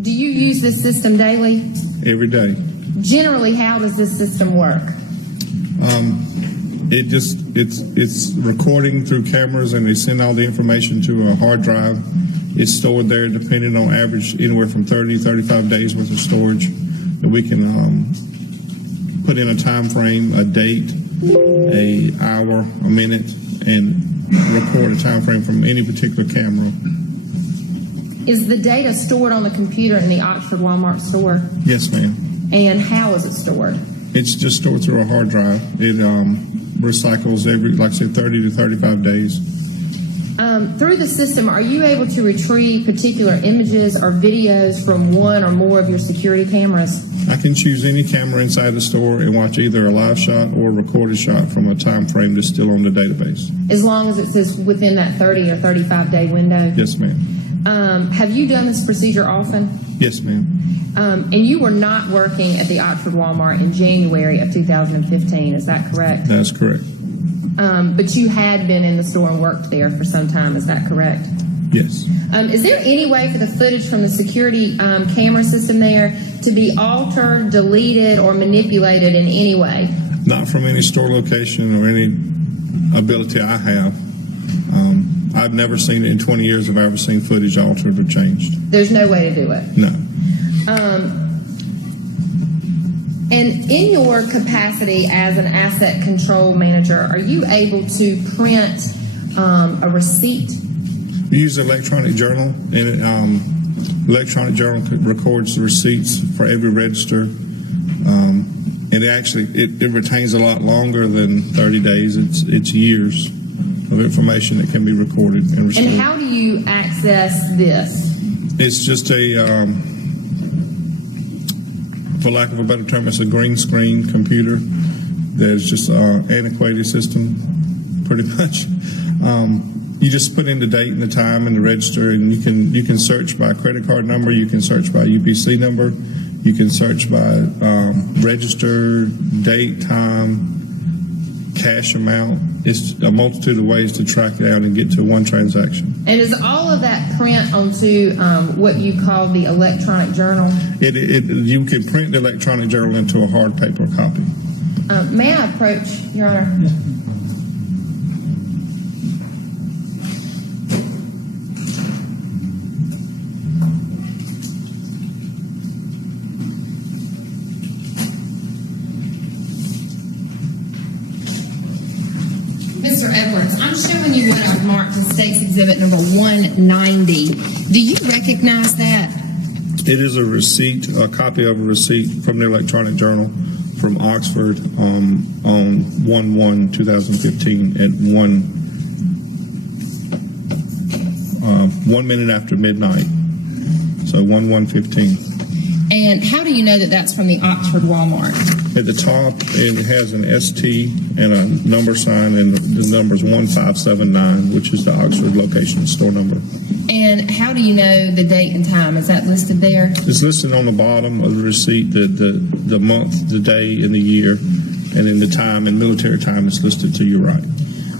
Do you use this system daily? Every day. Generally, how does this system work? It's recording through cameras, and they send all the information to a hard drive. It's stored there depending on average anywhere from 30 to 35 days worth of storage. And we can put in a time frame, a date, a hour, a minute, and record a time frame from any particular camera. Is the data stored on the computer in the Oxford Walmart store? Yes, ma'am. And how is it stored? It's just stored through a hard drive. It recycles every, like I said, 30 to 35 days. Through the system, are you able to retrieve particular images or videos from one or more of your security cameras? I can choose any camera inside the store and watch either a live shot or a recorded shot from a time frame that's still on the database. As long as it says within that 30 or 35 day window? Yes, ma'am. Have you done this procedure often? Yes, ma'am. And you were not working at the Oxford Walmart in January of 2015, is that correct? That's correct. But you had been in the store and worked there for some time, is that correct? Yes. Is there any way for the footage from the security camera system there to be altered, deleted, or manipulated in any way? Not from any store location or any ability I have. I've never seen it in 20 years. I've ever seen footage altered or changed. There's no way to do it? No. And in your capacity as an asset control manager, are you able to print a receipt? We use electronic journal, and electronic journal records the receipts for every register. And it retains a lot longer than 30 days. It's years of information that can be recorded and restored. And how do you access this? It's just a, for lack of a better term, it's a green screen computer. There's just an antiquated system, pretty much. You just put in the date and the time and the register, and you can search by credit card number, you can search by UPC number, you can search by register, date, time, cash amount. It's a multitude of ways to track it out and get to one transaction. And is all of that print onto what you call the electronic journal? You can print the electronic journal into a hard paper copy. May I approach, Your Honor? Yes. Mr. Edwards, I'm showing you what I've marked as State's Exhibit number 190. Do you recognize that? It is a receipt, a copy of a receipt from the electronic journal from Oxford on 1/1/2015 at 1 minute after midnight. So 1/1/15. And how do you know that that's from the Oxford Walmart? At the top, it has an ST and a number sign, and the number is 1579, which is the Oxford location store number. And how do you know the date and time? Is that listed there? It's listed on the bottom of the receipt, the month, the day, and the year, and then the time and military time is listed to your right.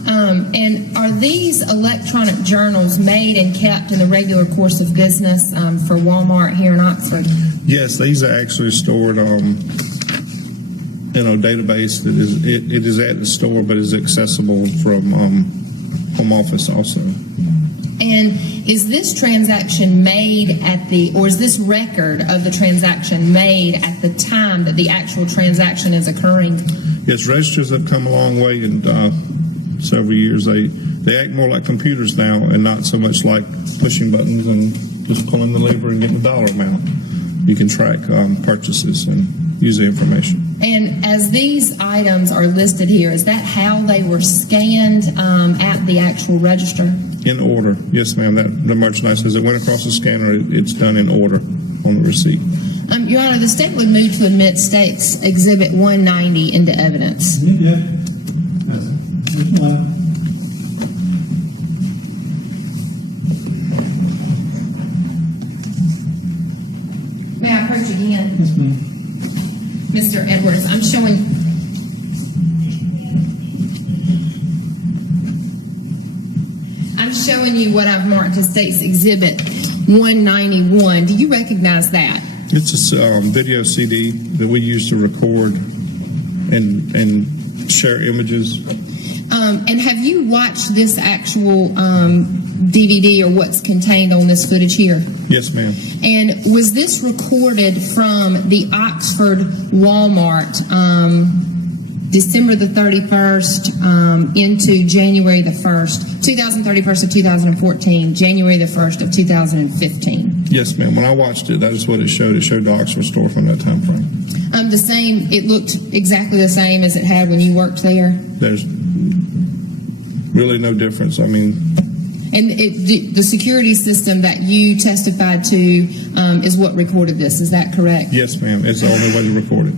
And are these electronic journals made and kept in the regular course of business for Walmart here in Oxford? Yes, these are actually stored in a database that is at the store, but is accessible from home office also. And is this transaction made or is this record of the transaction made at the time that the actual transaction is occurring? Yes, registers have come a long way in several years. They act more like computers now and not so much like pushing buttons and just pulling the lever and getting the dollar amount. You can track purchases and use the information. And as these items are listed here, is that how they were scanned at the actual register? In order, yes, ma'am. The merchandise, as it went across the scanner, it's done in order on the receipt. Your Honor, the state would move to admit State's Exhibit 190 into evidence. Yeah. May I approach again? Yes, ma'am. Mr. Edwards, I'm showing you what I've marked as State's Exhibit 191. Do you recognize that? It's a video CD that we use to record and share images. And have you watched this actual DVD or what's contained on this footage here? Yes, ma'am. And was this recorded from the Oxford Walmart December the 31st into January the 1st, 2031st of 2014, January the 1st of 2015? Yes, ma'am. When I watched it, that is what it showed. It showed the Oxford store from that time frame. The same, it looked exactly the same as it had when you worked there? There's really no difference. I mean... And the security system that you testified to is what recorded this. Is that correct? Yes, ma'am. It's the only way to record it.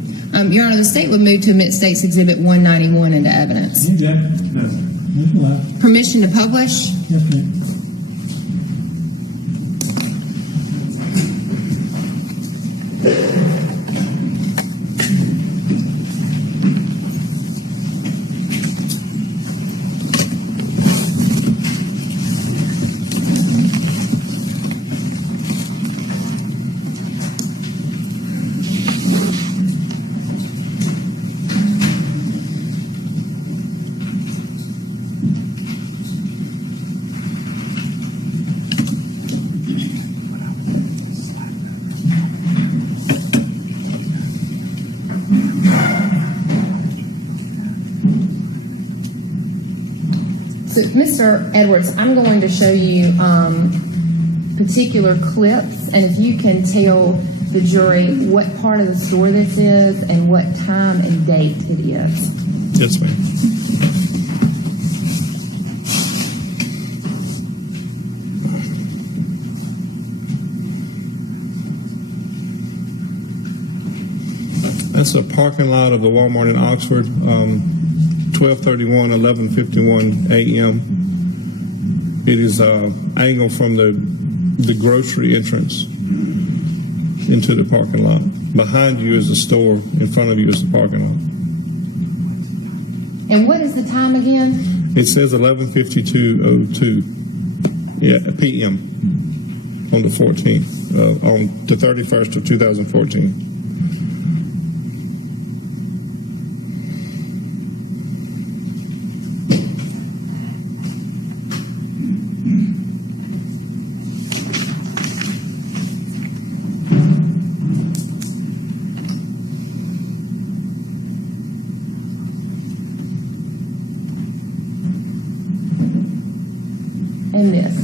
Your Honor, the state would move to admit State's Exhibit 191 into evidence. Permission to publish? Yes, ma'am. So, Mr. Edwards, I'm going to show you particular clips, and if you can tell the jury what part of the store this is and what time and date it is. Yes, ma'am. That's a parking lot of the Walmart in Oxford. 12:31, 11:51 a.m. It is angled from the grocery entrance into the parking lot. Behind you is the store. In front of you is the parking lot. And what is the time again? It says 11:52:02 p.m. on the 14th, on the 31st of 2014. And this.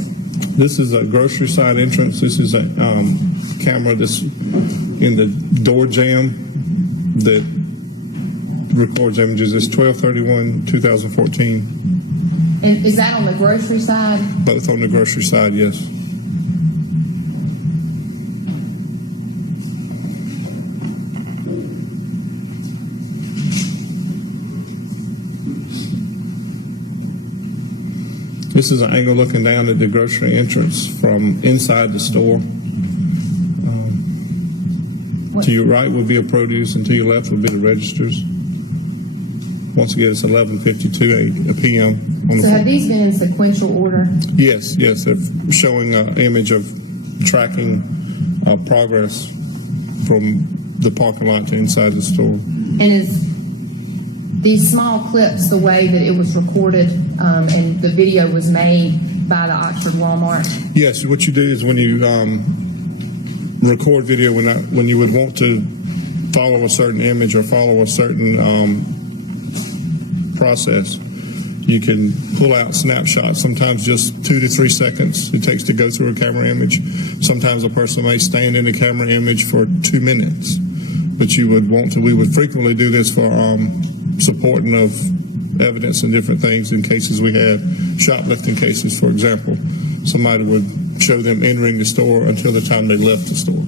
This is a grocery side entrance. This is a camera that's in the door jamb that records images. It's 12/31/2014. And is that on the grocery side? Both on the grocery side, yes. This is an angle looking down at the grocery entrance from inside the store. To your right would be a produce, and to your left would be the registers. Once again, it's 11:52 p.m. So have these been in sequential order? Yes, they're showing an image of tracking progress from the parking lot to inside the store. And is these small clips the way that it was recorded and the video was made by the Oxford Walmart? Yes, what you do is when you record video, when you would want to follow a certain image or follow a certain process, you can pull out snapshots, sometimes just 2 to 3 seconds it takes to go through a camera image. Sometimes a person may stand in the camera image for 2 minutes, but we would frequently do this for supporting of evidence and different things in cases we had shoplifting cases, for example. Somebody would show them entering the store until the time they left the store.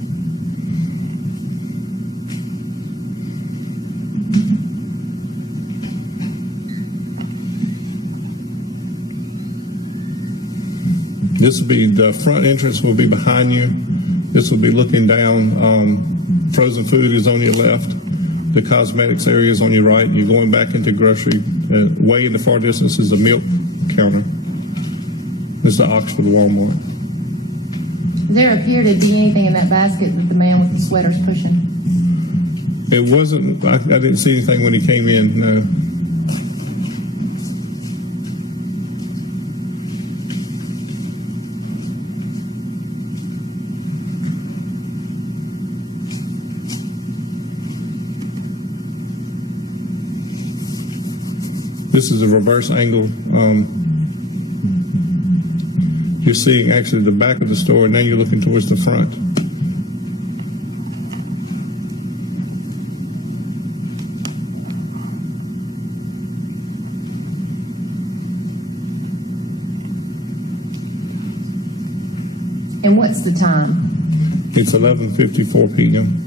This will be the front entrance will be behind you. This will be looking down. Frozen food is on your left. The cosmetics area is on your right. You're going back into grocery. Way in the far distance is the milk counter. This is the Oxford Walmart. Does there appear to be anything in that basket that the man with the sweater's pushing? It wasn't. I didn't see anything when he came in. No. This is a reverse angle. You're seeing actually the back of the store, and now you're looking towards the front. And what's the time? It's 11:54 p.m.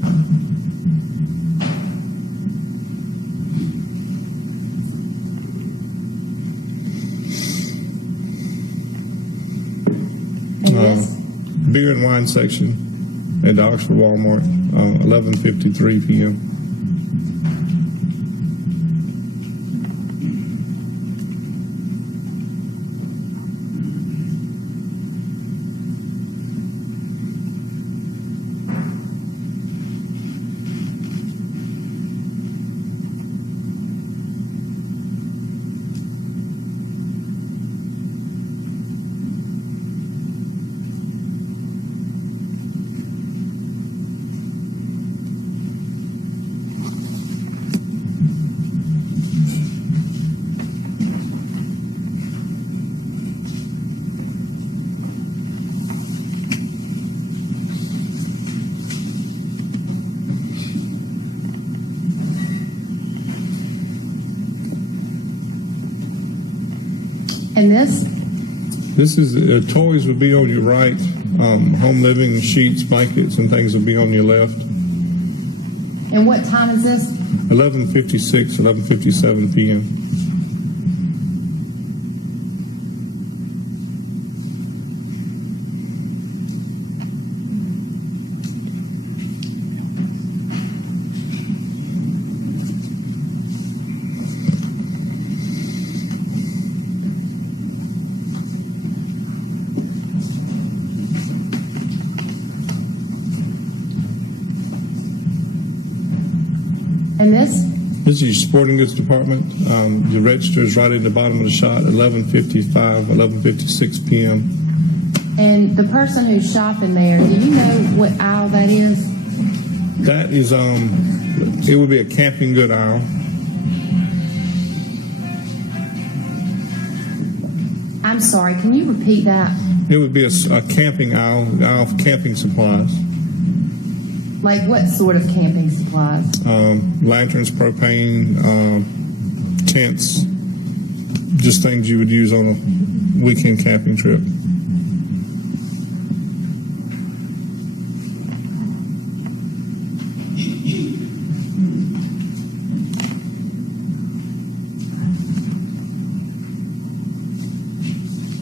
Beer and wine section at the Oxford Walmart, 11:53 p.m. And this? This is toys would be on your right. Home living, sheets, blankets, and things would be on your left. And what time is this? 11:56, 11:57 p.m. And this? This is your sporting goods department. The register is right at the bottom of the shot, 11:55, 11:56 p.m. And the person who's shopping there, do you know what aisle that is? That is, it would be a camping good aisle. I'm sorry, can you repeat that? It would be a camping aisle of camping supplies. Like what sort of camping supplies? Lanterns, propane, tents, just things you would use on a weekend camping trip.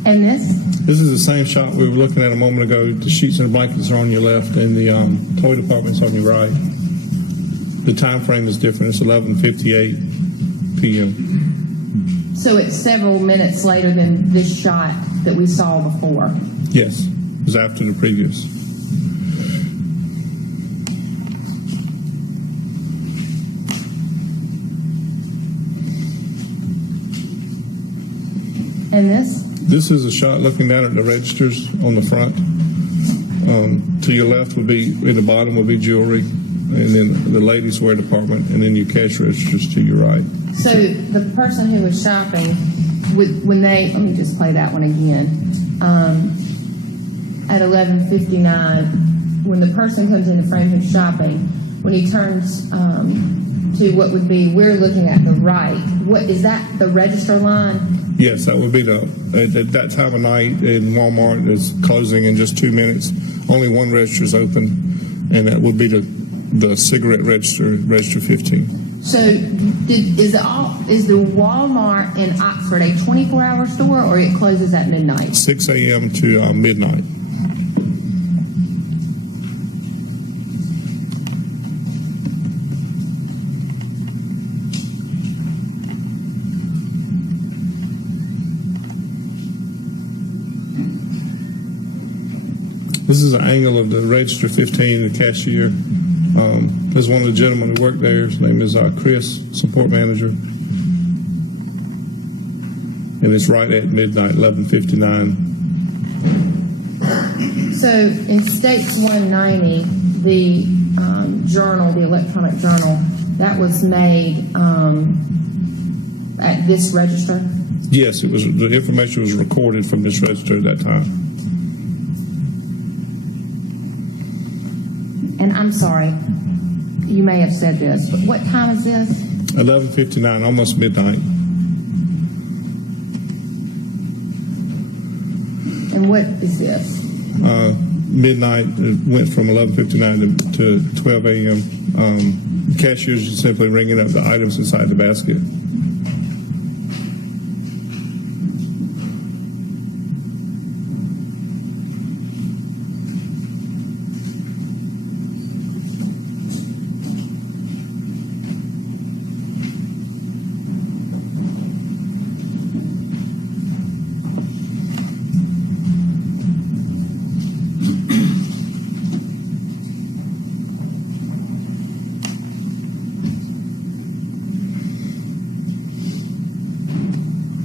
And this? This is the same shop we were looking at a moment ago. The sheets and the blankets are on your left, and the toy department's on your right. The time frame is different. It's 11:58 p.m. So it's several minutes later than this shot that we saw before. Yes, it was after the previous. And this? This is a shot looking down at the registers on the front. To your left would be, at the bottom would be jewelry, and then the ladies' wear department, and then your cash registers to your right. So the person who was shopping, when they, let me just play that one again. At 11:59, when the person comes into frame who's shopping, when he turns to what would be, we're looking at the right. What is that? The register line? Yes, that would be at that time of night in Walmart is closing in just 2 minutes. Only one register is open, and that would be the cigarette register, register 15. So is the Walmart in Oxford a 24-hour store, or it closes at midnight? 6 a.m. to midnight. This is an angle of the register 15, the cashier. There's one of the gentlemen who worked there. His name is Chris, support manager. And it's right at midnight, 11:59. So in States 190, the journal, the electronic journal, that was made at this register? Yes, it was. The information was recorded from this register at that time. And I'm sorry, you may have said this, but what time is this? 11:59, almost midnight. And what is this? Midnight. It went from 11:59 to 12 a.m. Cashiers just simply ringing up the items inside the basket.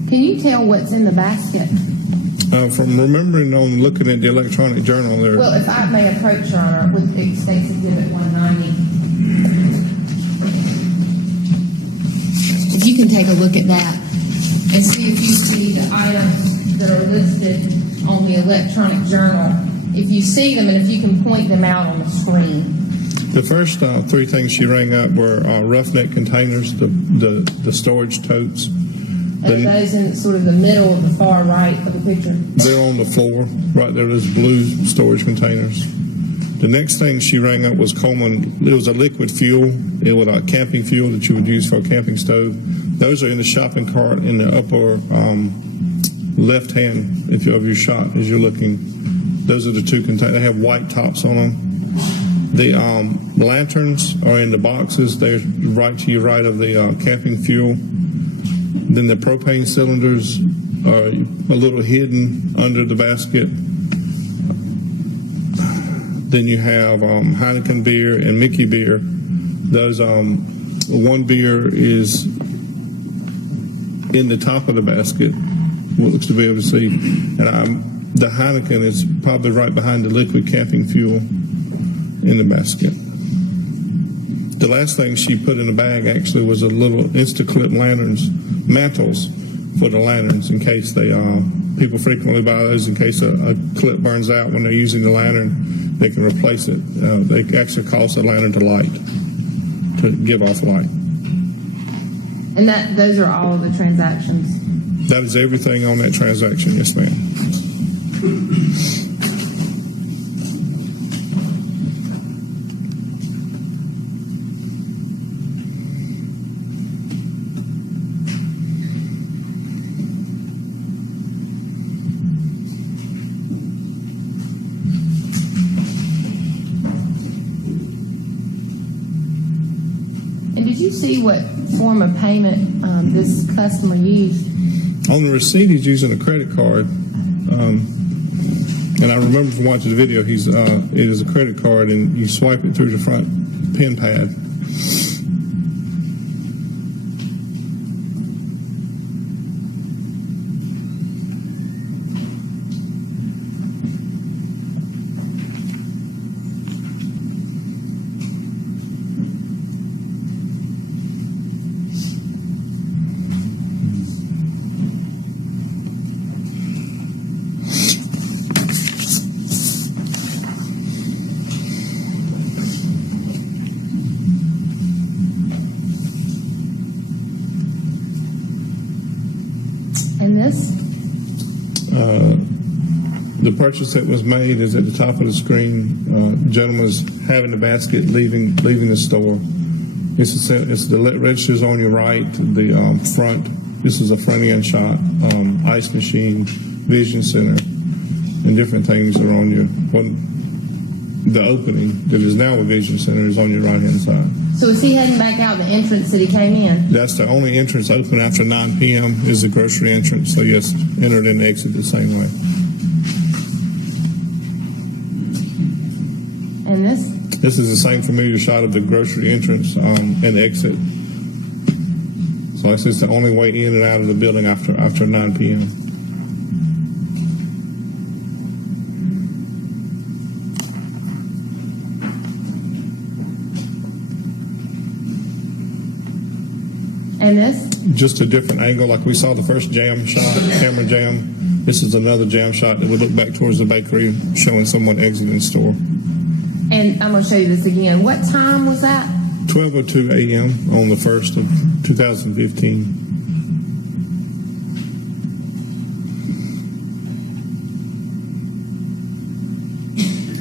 Can you tell what's in the basket? From remembering on looking at the electronic journal there. Well, if I may approach, Your Honor, with States Exhibit 190. If you can take a look at that and see if you see the items that are listed on the electronic journal, if you see them and if you can point them out on the screen. The first three things she rang up were roughneck containers, the storage totes. And those in sort of the middle of the far right of the picture. They're on the floor, right there. Those blue storage containers. The next thing she rang up was Coleman. It was a liquid fuel. It was a camping fuel that you would use for a camping stove. Those are in the shopping cart in the upper left hand, if you of your shot as you're looking. Those are the two containers. They have white tops on them. The lanterns are in the boxes. They're right to your right of the camping fuel. Then the propane cylinders are a little hidden under the basket. Then you have Heineken beer and Mickey beer. Those one beer is in the top of the basket. What looks to be able to see, and the Heineken is probably right behind the liquid camping fuel in the basket. The last thing she put in the bag actually was a little Instaclip lanterns, mantles for the lanterns in case they people frequently buy those in case a clip burns out when they're using the lantern. They can replace it. They actually cause the lantern to light, to give off light. And those are all of the transactions? That is everything on that transaction, yes ma'am. Did you see what form of payment this customer used? On the receipt, he's using a credit card. And I remember from watching the video, it is a credit card, and you swipe it through the front pen pad. And this? The purchase that was made is at the top of the screen. Gentleman's having the basket, leaving the store. It's the registers on your right, the front. This is a front end shot. Ice machine, vision center, and different things are on your. The opening that is now a vision center is on your right hand side. So is he heading back out the entrance that he came in? That's the only entrance open after 9 p.m. is the grocery entrance. So yes, enter and exit the same way. This is the same familiar shot of the grocery entrance and exit. So it's the only way in and out of the building after 9 p.m. And this? Just a different angle, like we saw the first jam shot, camera jam. This is another jam shot that would look back towards the bakery, showing someone exiting the store. And I'm going to show you this again. What time was that? 12:02 a.m. on the 1st of 2015.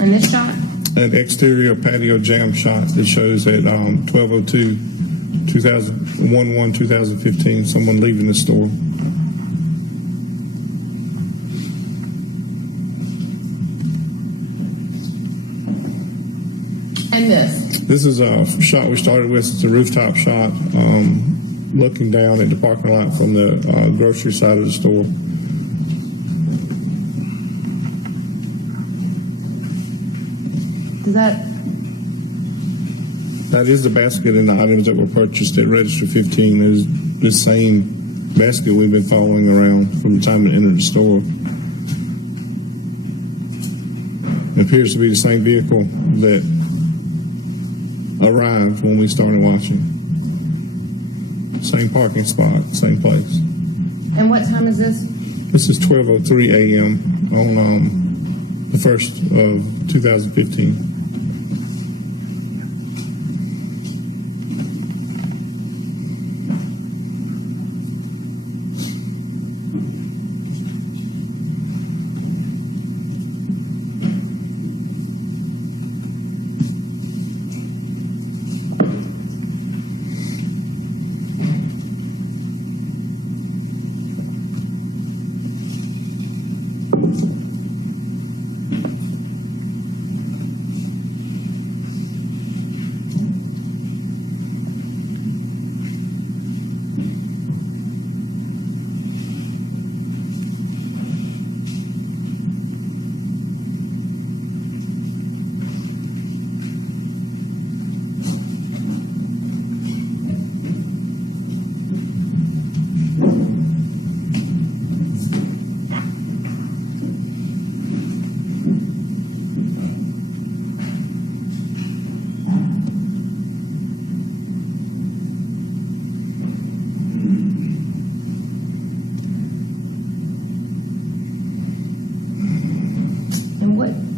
And this shot? An exterior patio jam shot that shows at 12:02/2015, someone leaving the store. And this? This is a shot we started with. It's a rooftop shot, looking down at the parking lot from the grocery side of the store. That is the basket and the items that were purchased at Register 15. Is the same basket we've been following around from the time it entered the store. It appears to be the same vehicle that arrived when we started watching. Same parking spot, same place. And what time is this? This is 12:03 a.m. on the 1st of 2015.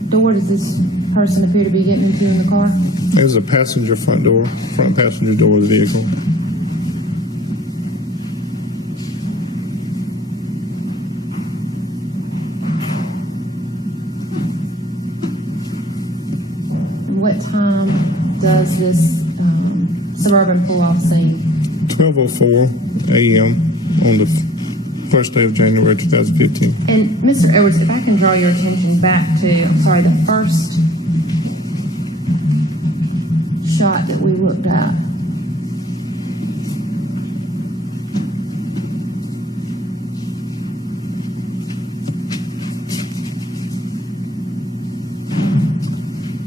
Door does this person appear to be getting into in the car? There's a passenger front passenger door of the vehicle. And what time does this Suburban pull off scene? 12:04 a.m. on the first day of January 2015. And Mr. Edwards, if I can draw your attention back to, the first shot that we looked at.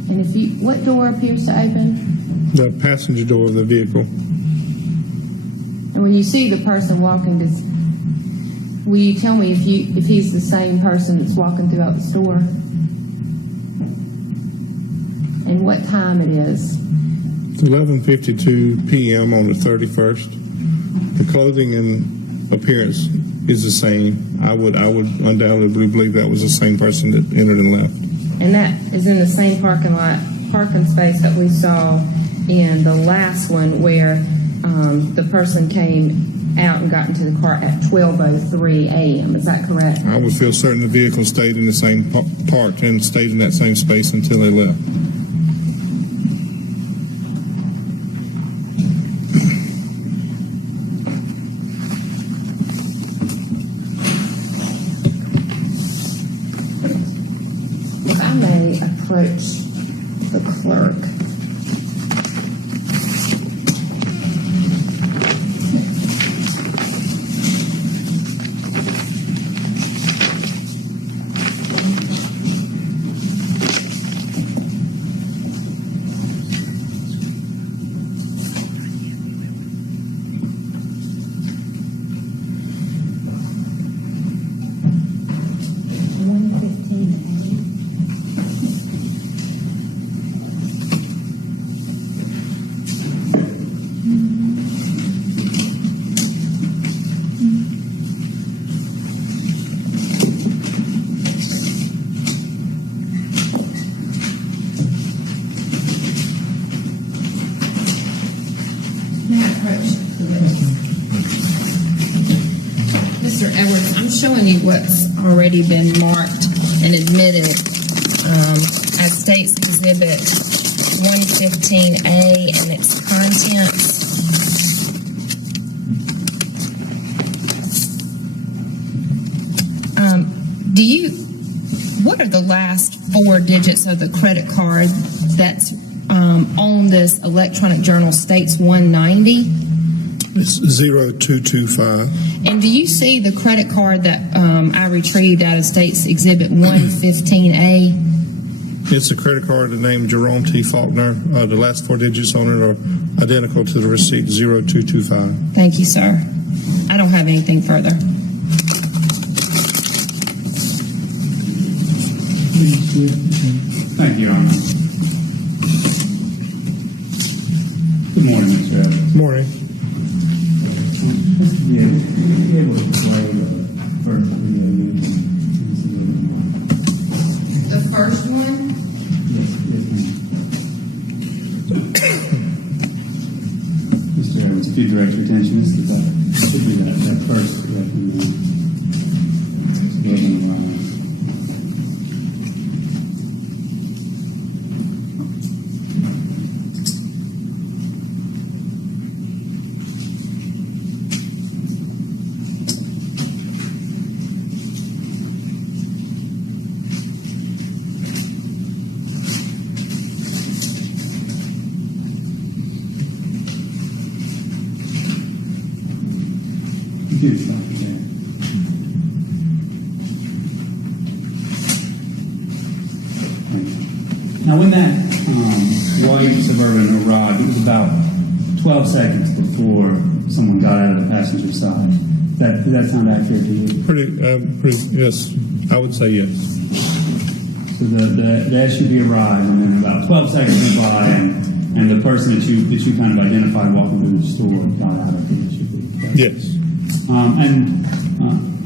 And what door appears to open? The passenger door of the vehicle. And when you see the person walking, will you tell me if he's the same person that's walking throughout the store? And what time it is? It's 11:52 p.m. on the 31st. The clothing and appearance is the same. I would undoubtedly believe that was the same person that entered and left. And that is in the same parking space that we saw in the last one where the person came out and got into the car at 12:03 a.m. Is that correct? I would feel certain the vehicle stayed in the same parked and stayed in that same space until they left. If I may approach the clerk. Mr. Edwards, I'm showing you what's already been marked and admitted as State's Exhibit 115A and its contents. What are the last 4 digits of the credit card that's on this electronic journal States 190? It's 0225. And do you see the credit card that I retrieved out of State's Exhibit 115A? It's a credit card, the name Jerome T. Faulkner. The last 4 digits on it are identical to the receipt 0225. Thank you, sir. I don't have anything further. Thank you, Your Honor. Good morning, Mr. Evans. Morning. Yeah, be able to play the first video. The first one? Yes, Mr. Evans, if you direct your attention, this is should be that first Now, when that white Suburban arrived, it was about 12 seconds before someone got out of the passenger side. Does that sound accurate to you? Pretty, yes. I would say yes. So the SUV arrived, and then about 12 seconds went by, and the person that you kind of identified walking through the store got out of the SUV. Yes. And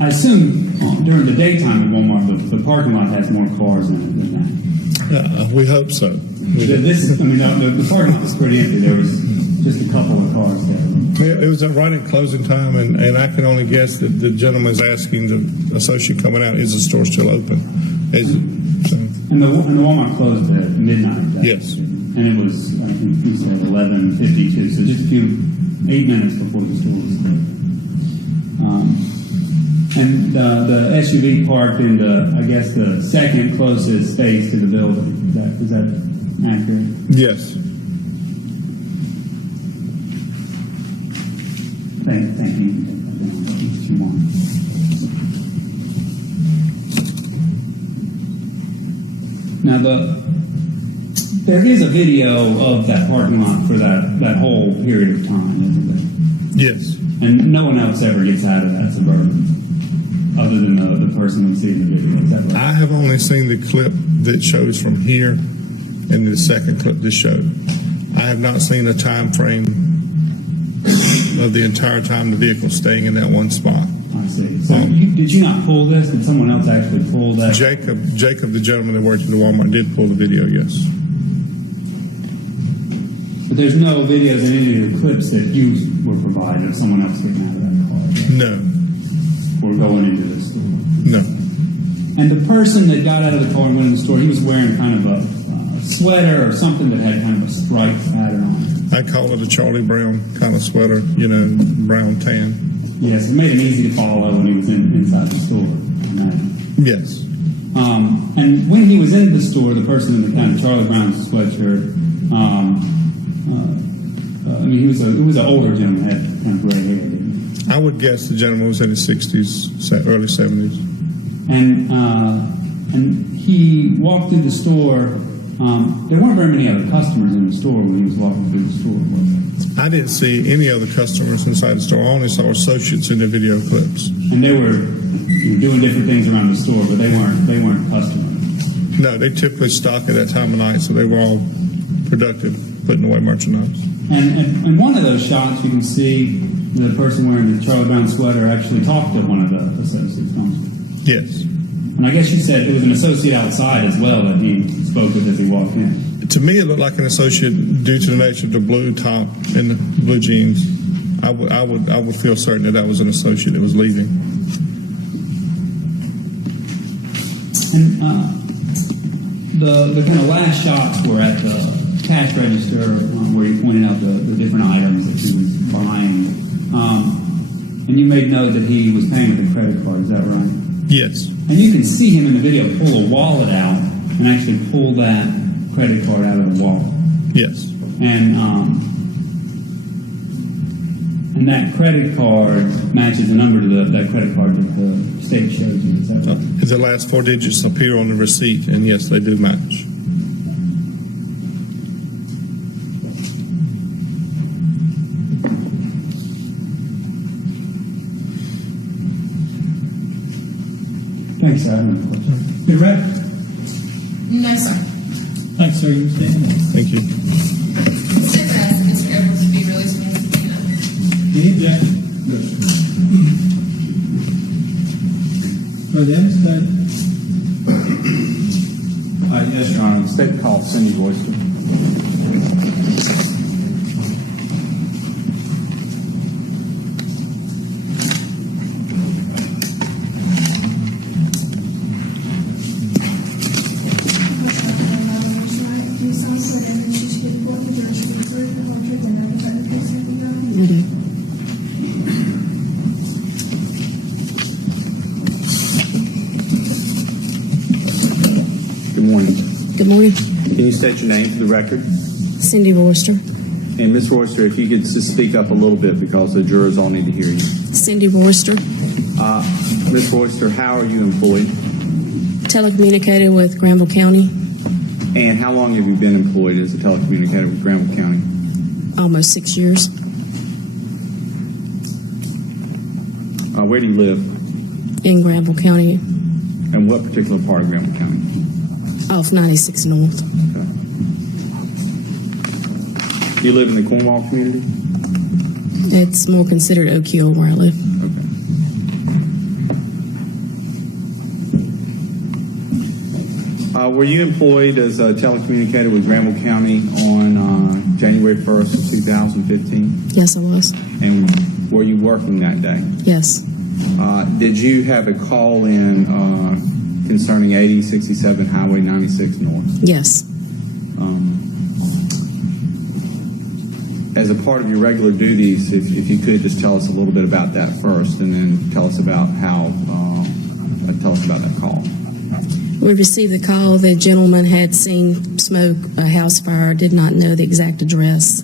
I assume during the daytime at Walmart, the parking lot has more cars in it than that. We hope so. The parking lot was pretty empty. There was just a couple of cars there. It was right at closing time, and I can only guess that the gentleman's asking the associate coming out, is the store still open? And the Walmart closed at midnight. Yes. And it was, I think you said 11:52, so just 8 minutes before the store was closed. And the SUV parked in the second closest space to the building. Is that accurate? Yes. Thank you. If you want. Now there is a video of that parking lot for that whole period of time, isn't there? Yes. And no one else ever gets out of that Suburban, other than the person we see in the video. Is that right? I have only seen the clip that shows from here and the second clip that showed. I have not seen a time frame of the entire time the vehicle staying in that one spot. I see. So did you not pull this? Did someone else actually pull that? Jacob, the gentleman that worked at the Walmart, did pull the video, yes. But there's no videos in any of the clips that you were provided of someone else getting out of that car? No. Or going into the store? No. And the person that got out of the car and went in the store, he was wearing kind of a sweater or something that had kind of a striped pattern on it. I call it a Charlie Brown kind of sweater, brown tan. Yes, it made him easy to follow when he was inside the store. Yes. And when he was in the store, the person in the kind of Charlie Brown sweatshirt, it was an older gentleman, had kind of gray hair, didn't he? I would guess the gentleman was in his 60s, early 70s. And he walked through the store. There weren't very many other customers in the store when he was walking through the store, was there? I didn't see any other customers inside the store. I only saw associates in the video clips. And they were doing different things around the store, but they weren't customers. No, they typically stock at that time of night, so they were all productive, putting away merchandise. And in one of those shots, you can see the person wearing the Charlie Brown sweater actually talked to one of the associates, don't you? Yes. And I guess you said it was an associate outside as well that he spoke with as he walked in. To me, it looked like an associate due to the nature of the blue top and the blue jeans. I would feel certain that was an associate that was leaving. And the kind of last shots were at the cash register where you pointed out the different items that he was buying. And you made note that he was paying with a credit card. Is that right? Yes. And you can see him in the video pull a wallet out and actually pull that credit card out of the wallet. Yes. And that credit card matches the number to that credit card that the state shows you. Is that right? The last 4 digits appear on the receipt, and yes, they do match. Thanks, sir. I have no question. You ready? No, sir. Thanks, sir. You stand. Thank you. Except for ask Mr. Edwards to be released from his subpoena. Any objection? Are they understood? Yes, Your Honor. The state called Cindy Royster. Good morning. Good morning. Can you state your name for the record? Cindy Royster. And Ms. Royster, if you could just speak up a little bit because the jurors all need to hear you. Cindy Royster. Ms. Royster, how are you employed? Telecommunicator with Granville County. And how long have you been employed as a telecommunicator with Granville County? Almost 6 years. Where do you live? In Granville County. And what particular part of Granville County? Off 96 North. Okay. Do you live in the Cornwall community? It's more considered Oak Hill where I live. Okay. Were you employed as a telecommunicator with Granville County on January 1st, 2015? Yes, I was. And were you working that day? Yes. Did you have a call in concerning 8067 Highway 96 North? Yes. As a part of your regular duties, if you could just tell us a little bit about that first, and then tell us about that call. We received the call. The gentleman had seen smoke, a house fire, did not know the exact address.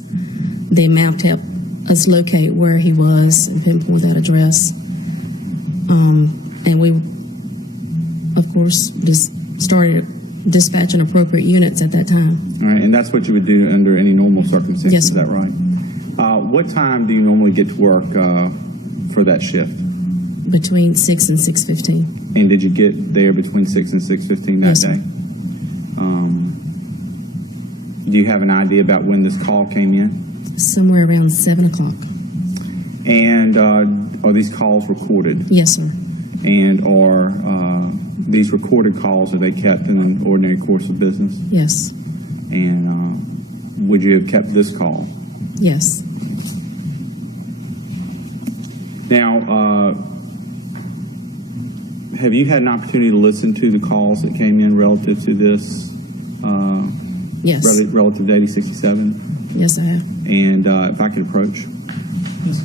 The amount helped us locate where he was and pinpoint that address. And we, of course, just started dispatching appropriate units at that time. All right, and that's what you would do under any normal circumstances, Yes, is that right? What time do you normally get to work for that shift? Between 6 and 6:15. And did you get there between 6 and 6:15 that Yes, day? sir. Do you have an idea about when this call came in? Somewhere around 7 o'clock. And are these calls recorded? Yes, sir. And are these recorded calls, are they kept in an ordinary course of business? Yes. And would you have kept this call? Yes. Now, have you had an opportunity to listen to the calls that came in relative to this? Yes. Relative to 8067? Yes, I have. And if I could approach. Yes.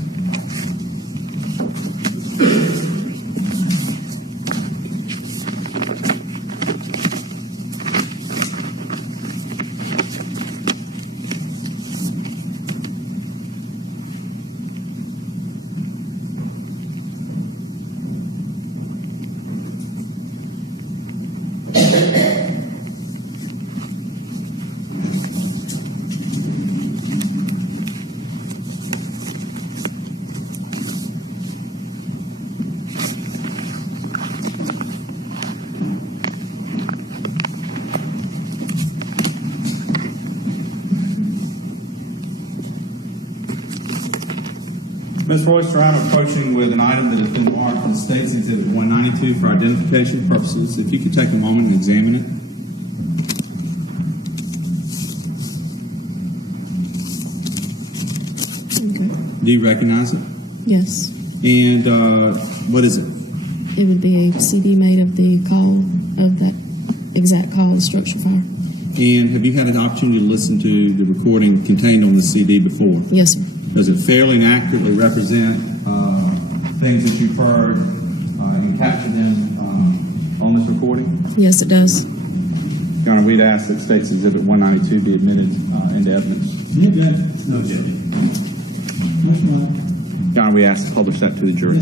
Ms. Royster, I'm approaching with an item that has been marked in State's Exhibit 192 for identification purposes. If you could take a moment and examine it. Okay. Do you recognize it? Yes. And what is it? It would be a CD made of the call of that exact call of the structure fire. And have you had an opportunity to listen to the recording contained on the CD before? Yes, sir. Does it fairly and accurately represent things that you've heard and capture them on this recording? Yes, it does. Your Honor, we'd ask that State's Exhibit 192 be admitted into evidence. You got it. No, Judge. Your Honor, we ask to publish that to the jury.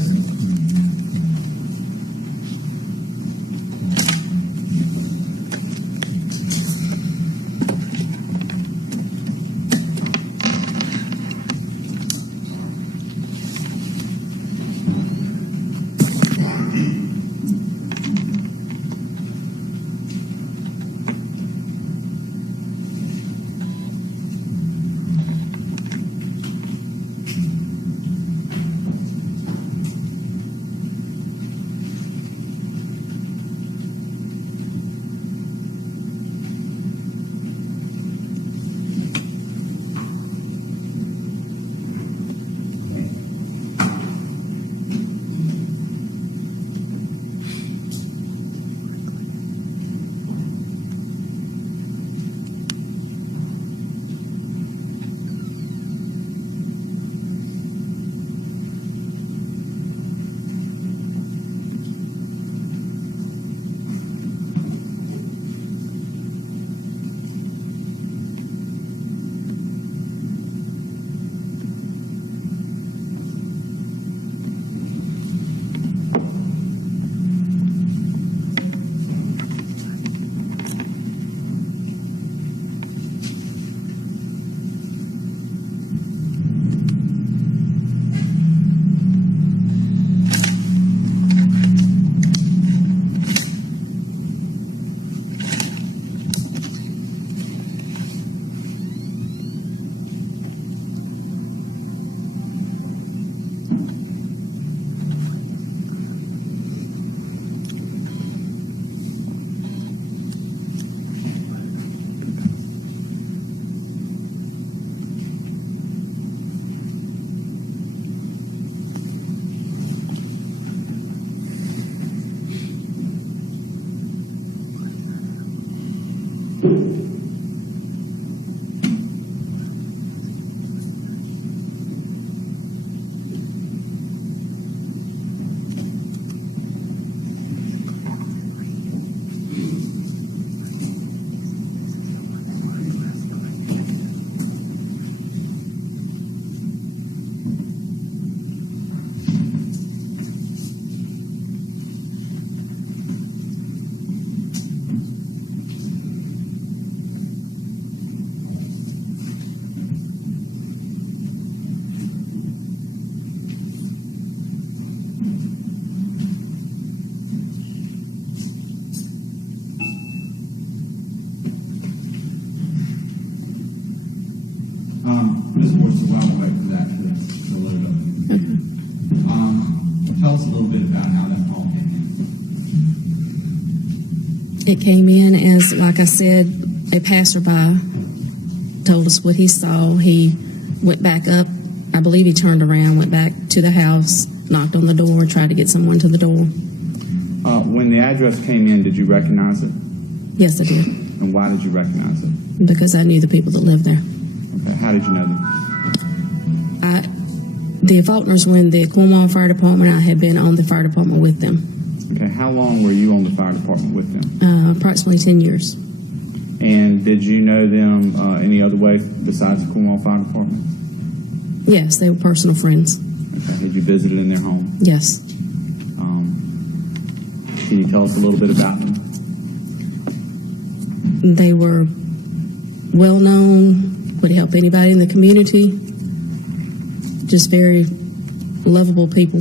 Ms. Morrison, while we wait for that to load up, tell us a little bit about how that call came in. It came in as, like I said, a passerby told us what he saw. He went back up. I believe he turned around, went back to the house, knocked on the door, tried to get someone to the door. When the address came in, did you recognize it? Yes, I did, And why did you recognize it? because I knew the people that lived there. Okay. How did you know them? The Faulkners were in the Cornwall Fire Department. I had been on the fire department with them. Okay. How long were you on the fire department with them? Approximately 10 years. And did you know them any other way besides the Cornwall Fire Department? Yes, they were personal friends. Okay. Had you visited in their home? Yes. Can you tell us a little bit about them? They were well known, would help anybody in the community. Just very lovable people.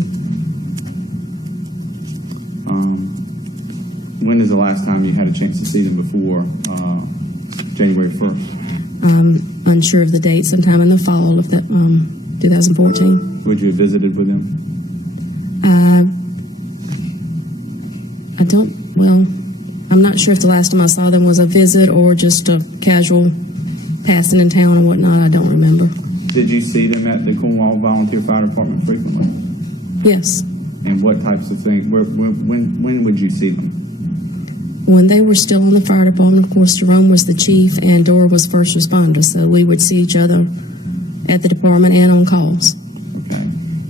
When is the last time you had a chance to see them before January 1st? I'm unsure of the date, sometime in the fall of that 2014. Would you have visited with them? I'm not sure if the last time I saw them was a visit or just a casual passing in town or whatnot. I don't remember. Did you see them at the Cornwall Volunteer Fire Department frequently? Yes. And what types of things? When would you see them? When they were still in the fire department, of course, Jerome was the chief and Dora was first responder, so we would see each other at the department and on calls. Okay.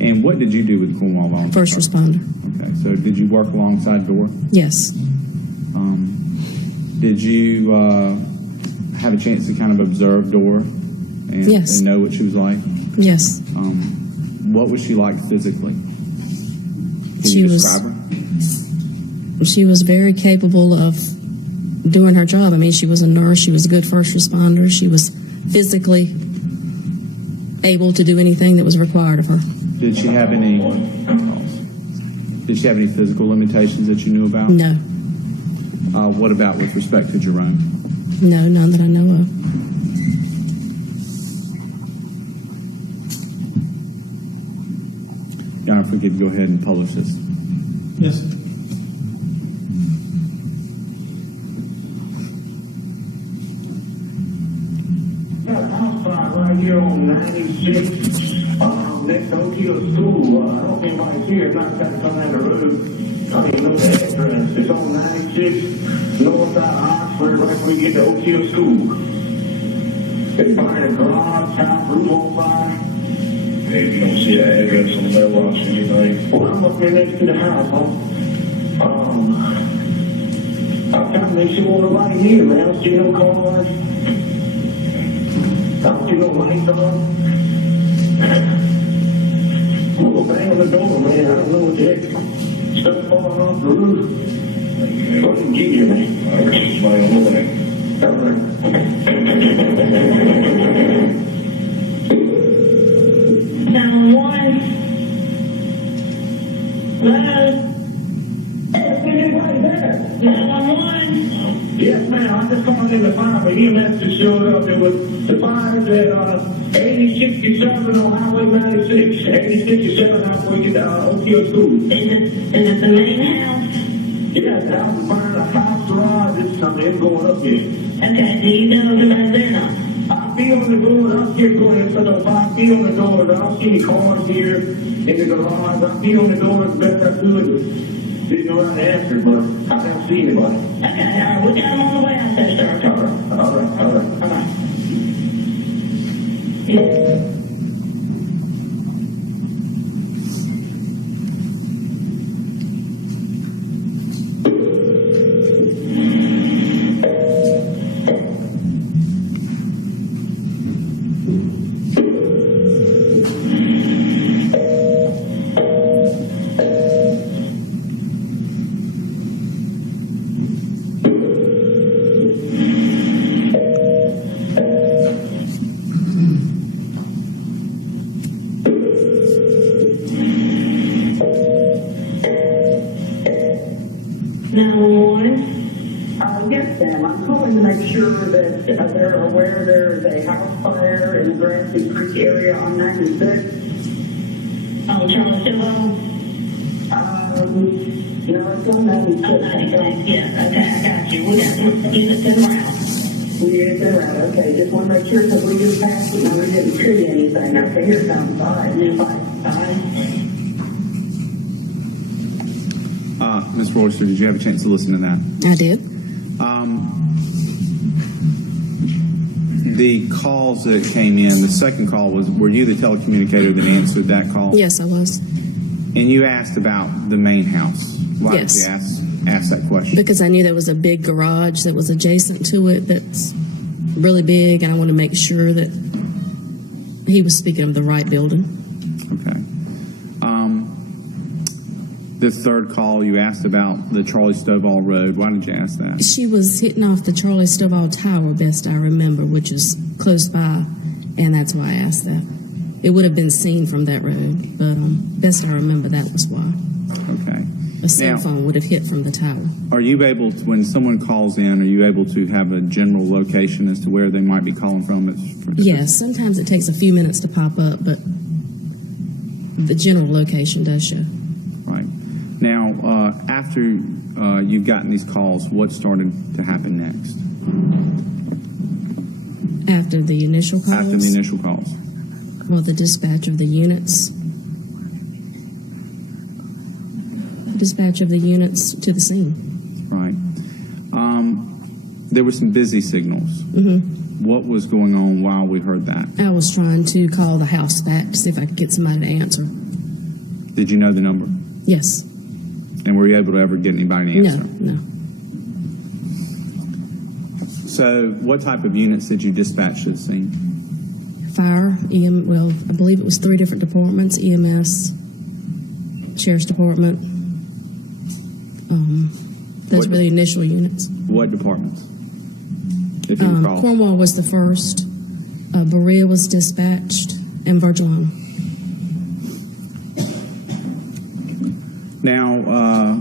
And what did you do with the Cornwall Volunteer? First responder. Okay. So did you work alongside Dora? Yes. Did you have a chance to kind of observe Dora and, Yes. and know what she was like? Yes. What was she like physically? Can She you was- describe her? She was very capable of doing her job. I mean, she was a nurse. She was a good first responder. She was physically able to do anything that was required of her. Did she have any? Did she have any physical limitations that you knew about? No. What about with respect to Jerome? No, none that I know of. Your Honor, if we could go ahead and publish this. Yes. Got a house fire right here on 96, next to Oakhill School. I don't think anybody's here. It's not got to come down the road. I don't even know the address. It's on 96, north side of Oxford, right when we get to Oakhill School. They burned a garage, house, roof on fire. Hey, you don't see that address on the mailbox or anything? Well, I'm up there next to the house, huh? I'm trying to make sure nobody here, man. I don't see no cars. I don't see no lights on. I'm gonna bang on the door, man. I don't know what the heck. Stuff falling off the roof. Fucking get here, man. I was just my own thing. All right. 911. Hello? Anybody there? 911. Yes, ma'am. I just called in the fire, but EMS just showed up. It was the fire at 8067 on Highway 96. 8067 halfway to Oakhill School. Is it the main house? Yes, the house is burned. The house garage is something. It's going up here. Okay, do you know if anybody's there or not? I feel on the door. I'm scared going inside the fire. I feel on the door. I don't see any cars here in the garage. I feel on the door as best I could. Didn't know how to answer, but I don't see anybody. Okay, all right, we got them on the way out there, sir. All right, all right, all right. All right. Yeah. Yes, ma'am. I'm calling to make sure that they're aware there's a house fire in the Grassy Creek area on 96. Oh, Charlie Stillwell? No, it's on 96. Oh, 96, yeah, okay, I got you. We got them, you just send them around. Yeah, they're right. Okay, just want to make sure because we do pass it and we didn't tree anything. Okay, here it comes. All right, new fire. Ms. Royster, did you have a chance to listen to that? I did. The calls that came in, the second call were you the telecommunicator that answered that call? Yes, I was. And you asked about the main house. Why Yes. did you ask that question? Because I knew there was a big garage that was adjacent to it that's really big, and I wanted to make sure that he was speaking of the right building. Okay. The third call, you asked about the Charlie Stovall Road. Why did you ask that? She was hitting off the Charlie Stovall Tower, best I remember, which is close by, and that's why I asked that. It would have been seen from that road, but best I remember, that was why. Okay. A cell Now- phone would have hit from the tower. Are you able to, when someone calls in, are you able to have a general location as to where they might be calling from? Yes, sometimes it takes a few minutes to pop up, but the general location does show. Right. Now, after you've gotten these calls, what started to happen next? After the initial calls? After the initial calls. Well, the dispatch of the units. Dispatch of the units to the scene. Right. There were some busy signals. Mm-hmm. What was going on while we heard that? I was trying to call the house back to see if I could get somebody to answer. Did you know the number? Yes. And were you able to ever get anybody to answer? No. So what type of units did you dispatch to the scene? Fire, well, I believe it was 3 different departments, EMS, Sheriff's Department. Those were the initial units. What departments? If you recall. Cornwall was the first. Berea was dispatched, and Virgilina. Now,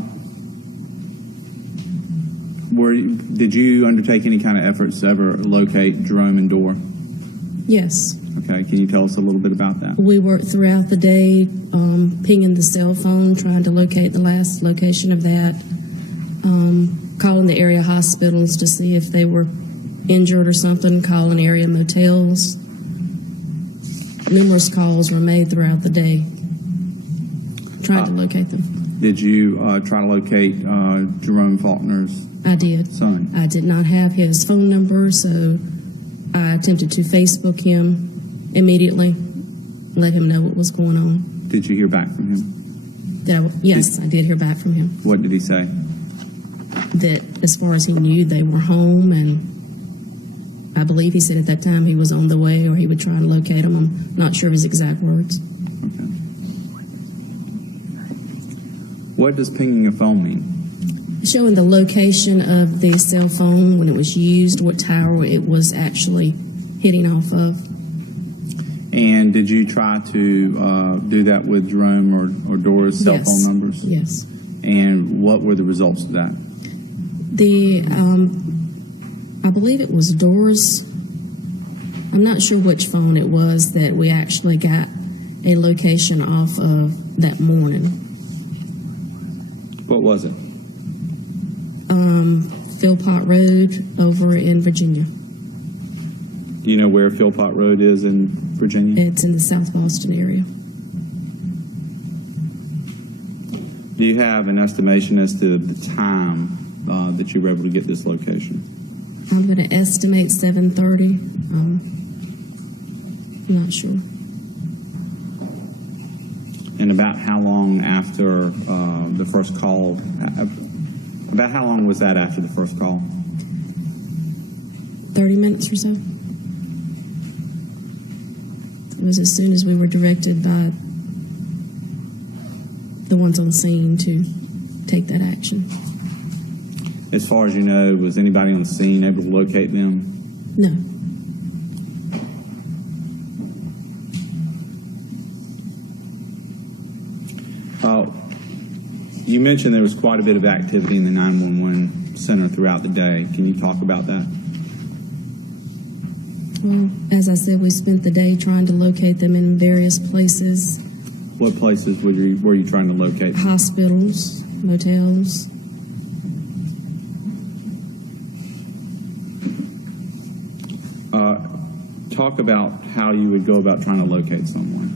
did you undertake any kind of efforts to ever locate Jerome and Dora? Yes. Okay, can you tell us a little bit about that? We worked throughout the day, pinging the cell phone, trying to locate the last location of that, calling the area hospitals to see if they were injured or something, calling area motels. Numerous calls were made throughout the day, trying to locate them. Did you try to locate Jerome Faulkner's I did. son? I did not have his phone number, so I attempted to Facebook him immediately, let him know what was going on. Did you hear back from him? Yes, I did hear back from him. What did he say? That as far as he knew, they were home, and I believe he said at that time he was on the way, or he would try and locate them. I'm not sure of his exact words. Okay. What does pinging a phone mean? Showing the location of the cell phone when it was used, what tower it was actually hitting off of. And did you try to do that with Jerome or Dora's cell phone numbers? Yes. And what were the results of that? I believe it was Dora's. I'm not sure which phone it was that we actually got a location off of that morning. What was it? Philpott Road over in Virginia. Do you know where Philpott Road is in Virginia? It's in the South Boston area. Do you have an estimation as to the time that you were able to get this location? I'm going to estimate 7:30. I'm not sure. And about how long after the first call? About how long was that after the first call? 30 minutes or so. It was as soon as we were directed by the ones on scene to take that action. As far as you know, was anybody on the scene able to locate them? No. You mentioned there was quite a bit of activity in the 911 center throughout the day. Can you talk about that? Well, as I said, we spent the day trying to locate them in various places. What places were you trying to locate them? Hospitals, motels. Talk about how you would go about trying to locate someone.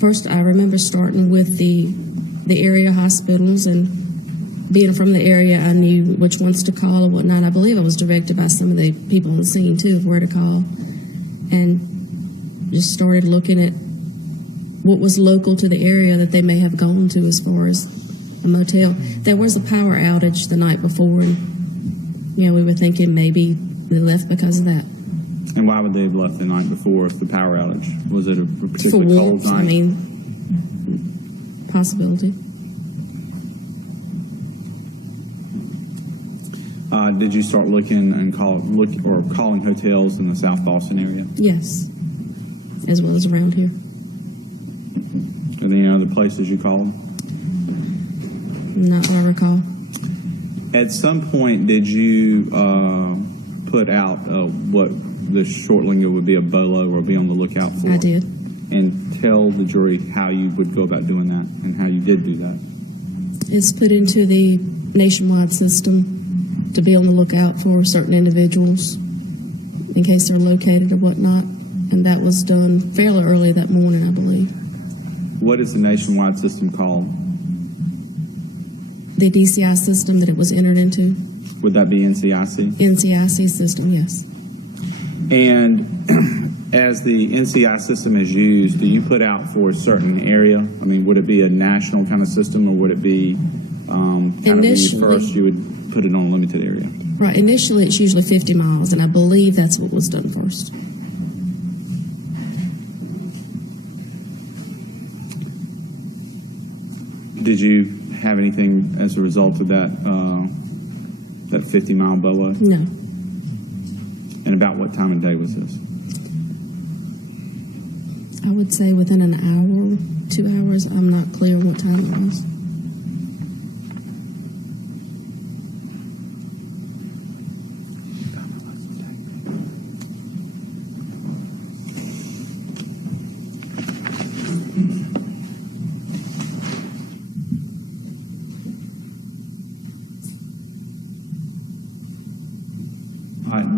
First, I remember starting with the area hospitals, and being from the area, I knew which ones to call and whatnot. I believe I was directed by some of the people on the scene, too, of where to call, and just started looking at what was local to the area that they may have gone to as far as a motel. There was a power outage the night before, and we were thinking maybe they left because of that. And why would they have left the night before if the power outage? Was it a For particularly cold warmth, night? Possibility. Did you start looking and calling hotels in the South Boston area? Yes, as well as around here. Are there any other places you called? Not that I recall. At some point, did you put out what the short lingo would be a BOLO, or be on the lookout for? I did. And tell the jury how you would go about doing that and how you did do that. It's put into the nationwide system to be on the lookout for certain individuals in case they're located or whatnot. And that was done fairly early that morning, I believe. What is the nationwide system called? The DCI system that it was entered into, Would that be NCIC? NCIC system, yes. And as the NCI system is used, do you put out for a certain area? I mean, would it be a national kind of system, or would it be kind of when you first you would put it on a limited area? Right. Initially, it's usually 50 miles, and I believe that's what was done first. Did you have anything as a result of that 50-mile BOA? No. And about what time of day was this? I would say within an hour, 2 hours. I'm not clear what time it was.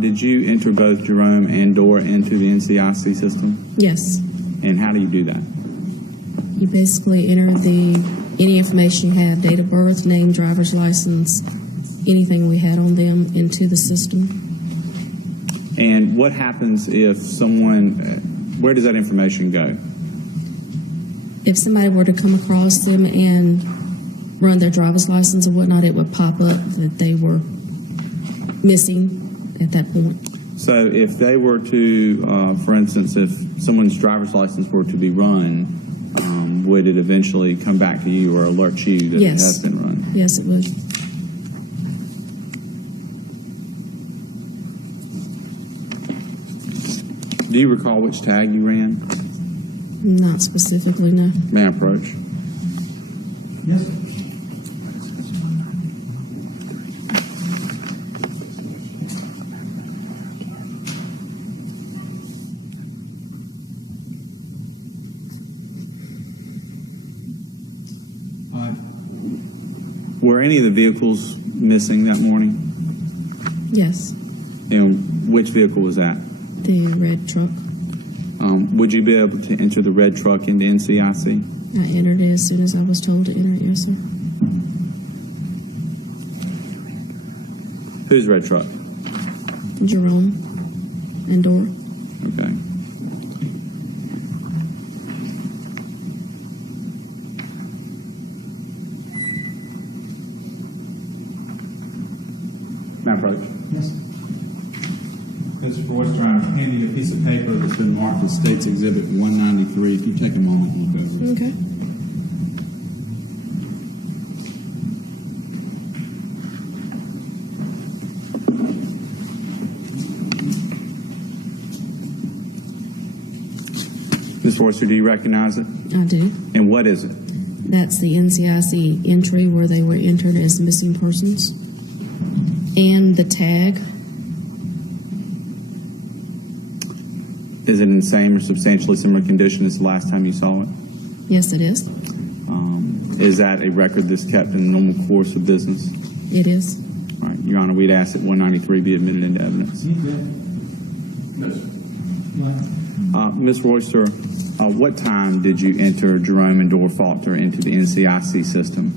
Did you enter both Jerome and Dora into the NCIC system? Yes. And how do you do that? You basically enter any information you have, date of birth, name, driver's license, anything we had on them into the system. And what happens if someone, where does that information go? If somebody were to come across them and run their driver's license or whatnot, it would pop up that they were missing at that point. So if they were to, for instance, if someone's driver's license were to be run, would it eventually come back to you or alert you that Yes. it has been run? Yes, it would. Do you recall which tag you ran? Not specifically, no. May I approach? Yes. Were any of the vehicles missing that morning? Yes, And which vehicle was that? the red truck. Would you be able to enter the red truck into NCIC? I entered it as soon as I was told to enter it, yes, sir. Whose red truck? Jerome and Dora. Okay. May I approach? Yes. Mr. Royce, I'm handing you a piece of paper that's been marked as State's Exhibit 193. If you take a moment and look over it. Okay. Ms. Royster, do you recognize it? I do. And what is it? That's the NCIC entry where they were entered as missing persons. And the tag. Is it in the same or substantially similar condition as the last time you saw it? Yes, it is. Is that a record that's kept in the normal course of business? It is. All right, Your Honor, we'd ask that 193 be admitted into evidence. Ms. Royster, what time did you enter Jerome and Dora Faulkner into the NCIC system?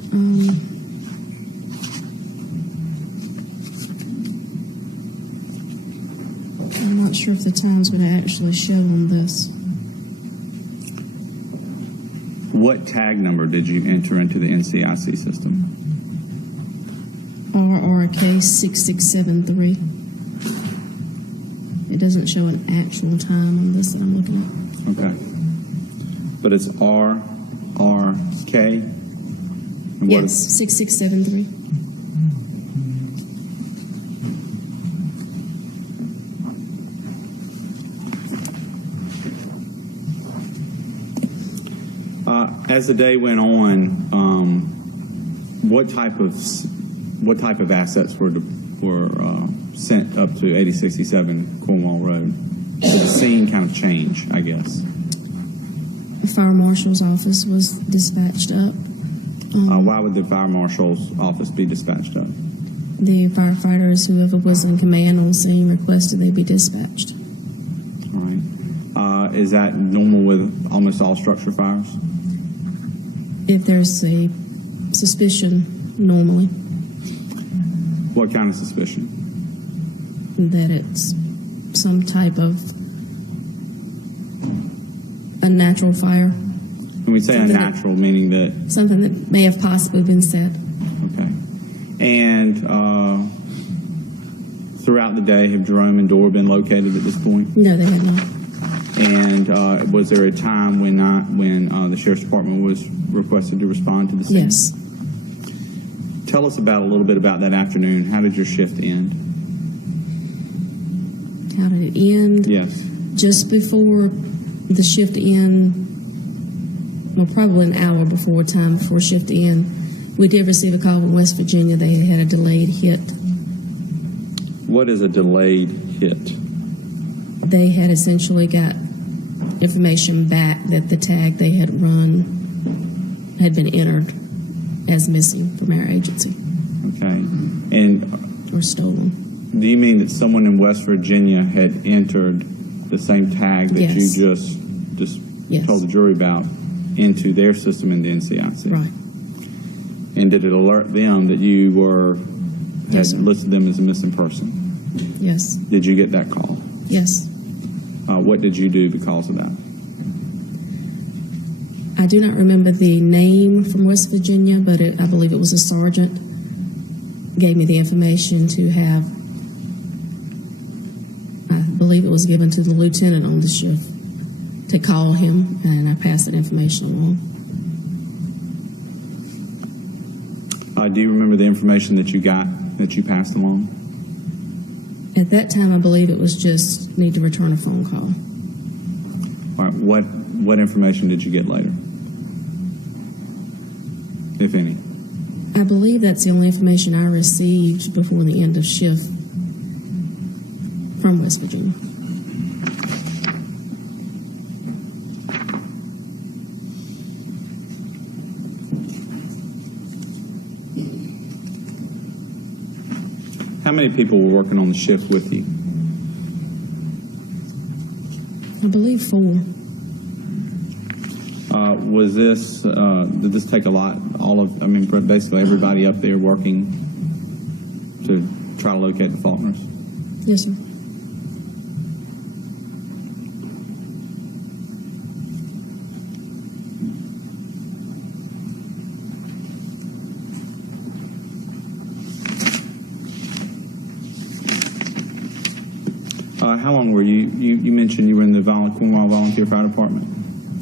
I'm not sure if the time's going to actually show on this. What tag number did you enter into the NCIC system? RRK 6673. It doesn't show an actual time on this that I'm looking at. Okay. But it's RRK? And what Yes, 6673. As the day went on, what type of assets were sent up to 8067 Cornwall Road? Did the scene kind of change, I guess? The fire marshal's office was dispatched up. Why would the fire marshal's office be dispatched up? The firefighters, whoever was in command on scene, requested they be dispatched. All right. Is that normal with almost all structure fires? If there's a suspicion, normally, What kind of suspicion? that it's some type of unnatural fire, When we say Something that- unnatural, meaning that, something that may have possibly been set. okay. And throughout the day, have Jerome and Dora been located at this point? No, they had not. And was there a time when the sheriff's department was requested to respond to the scene? Yes. Tell us about a little bit about that afternoon. How did your shift end? How did it end? Yes. Just before the shift end, well, probably an hour before shift end, we did receive a call from West Virginia. They had a delayed hit. What is a delayed hit? They had essentially got information back that the tag they had run had been entered as missing from our agency Okay. And or stolen. do you mean that someone in West Virginia had entered the same tag that Yes. you just Yes. told the jury about into their system in the NCIC? Right. And did it alert them that you had Yes, sir. listed them as a missing person? Yes. Did you get that call? Yes. What did you do because of that? I do not remember the name from West Virginia, but I believe it was a sergeant. Gave me the information to have. I believe it was given to the lieutenant on the shift to call him, and I passed that information along. Do you remember the information that you got, that you passed along? At that time, I believe it was just need to return a phone call. All right, what information did you get later, if any? I believe that's the only information I received before the end of shift from West Virginia. How many people were working on the shift with you? I believe 4. Was this, did this take a lot, basically everybody up there working to try to locate the Faulkners? Yes, sir. How long were you mentioned you were in the Cornwall Volunteer Fire Department?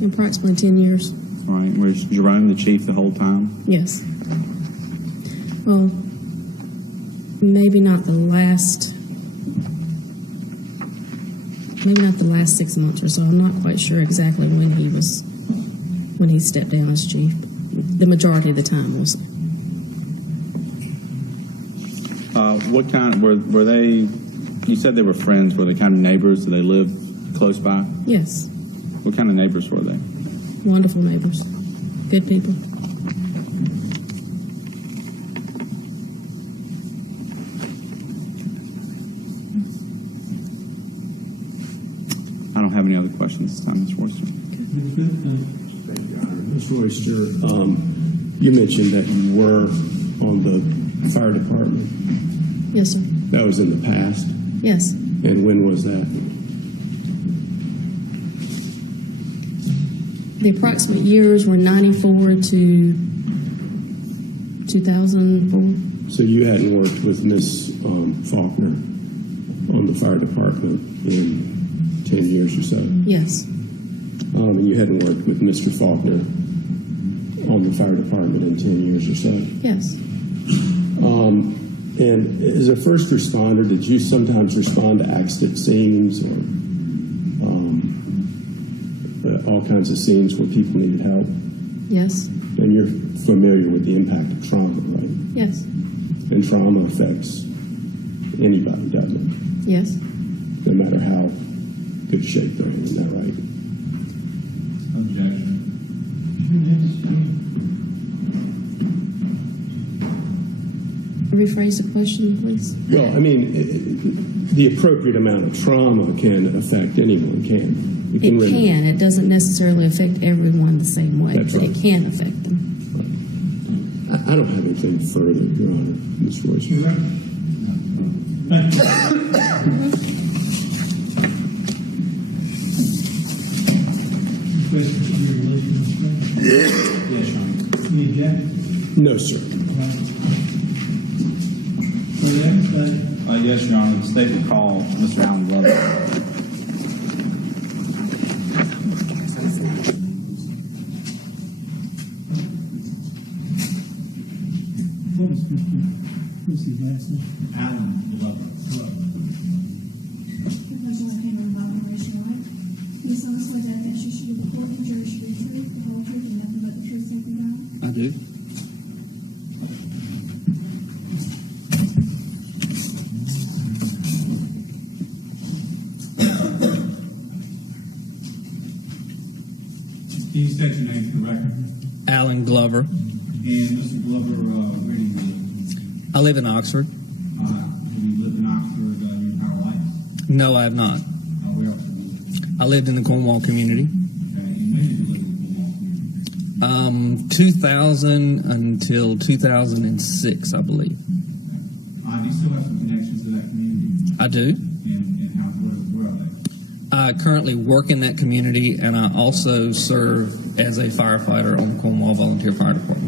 Approximately 10 years. All right. Was Jerome the chief the whole time? Yes. Well, maybe not the last 6 months or so. I'm not quite sure exactly when he stepped down as chief. The majority of the time, mostly. What kind were they? You said they were friends. Were they kind of neighbors? Did they live close by? Yes. What kind of neighbors were they? Wonderful neighbors. Good people. I don't have any other questions this time, Ms. Worcester. Ms. Royster, you mentioned that you were on the fire department. Yes, sir. That was in the past. Yes. And when was that? The approximate years were 94 to 2004. So you hadn't worked with Miss Faulkner on the fire department in 10 years or so? Yes. And you hadn't worked with Mr. Faulkner on the fire department in 10 years or so? Yes. And as a first responder, did you sometimes respond to accident scenes or all kinds of scenes where people needed help? Yes. And you're familiar with the impact of trauma, right? Yes. And trauma affects anybody, doesn't it? Yes. No matter how good shape they're in, isn't that right? Objection. rephrase the question, please? Well, I mean, the appropriate amount of trauma can affect anyone, can it? It can. It doesn't necessarily affect everyone the same way, That's but right. it can affect them. I don't have anything further, Your Honor, Ms. Royce. Thank you. Questions for your relation, Yes, Your Honor. Any objection? No, sir. For them, Yes, Your Honor. The state will call Mr. Allen Glover. what is what's his last name? Allen Glover. Because I can't remember the racial right. You solemnly swear that you should be the court and jury should be the truth, the whole truth, and nothing but the truth, so help you God. I do. Can you state your name for the record? Alan Glover. And Mr. Glover, where do you live? I live in Oxford. Have you lived in Oxford your entire life? No, I have not. Where else have you lived? I lived in the Cornwall community. Okay, and when did you live in the Cornwall community? 2000 until 2006, I believe. Do you still have some connections to that community? I do. And how, where are they? I currently work in that community, and I also serve as a firefighter on the Cornwall Volunteer Fire Department.